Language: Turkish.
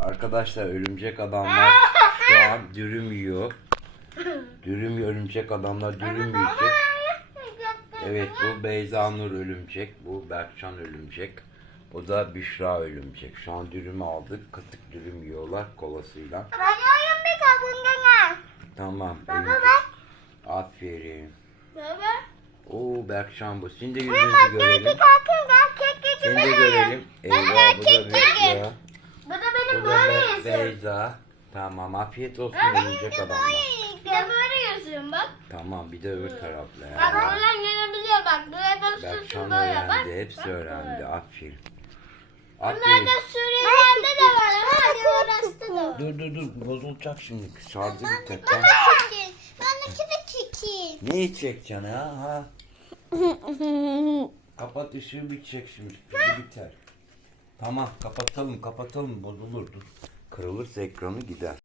Arkadaşlar örümcek adamlar şu an dürüm yiyor. Dürüm yiyor, örümcek adamlar dürüm yiyecek. Evet bu Beyza Nur örümcek. Bu Berkcan örümcek. O da Büşra örümcek. Şu an dürümü aldık. Katık dürüm yiyorlar kolasıyla. Ben oyun bir kabından Tamam. Baba örümcek. Aferin. Baba. Oo Berkcan bu. Bak yüzünüzü görelim. Seni de görelim. Eyvah bu da Büşra. Bu da Bu yüzüm. Beyza. Tamam afiyet olsun de adamlar. böyle Bir de böyle yüzüm bak. Tamam bir de öbür tarafla Bak ya. buradan gelebiliyor bak. Buraya basıyorsun Berkcan böyle bak. öğrendi. Hepsi öğrendi. Aferin. Bunlar Aferin. da Suriyelerde de var ama hani orası da var. Dur dur dur bozulacak şimdi. Şarjı biter. Baba Tamam. çekin. Ben de çekeyim. Neyi çekeceksin ha? ha? Kapat ışığı bitecek şimdi. Pili biter. Tamam kapatalım kapatalım bozulur dur. Kırılırsa ekranı gider.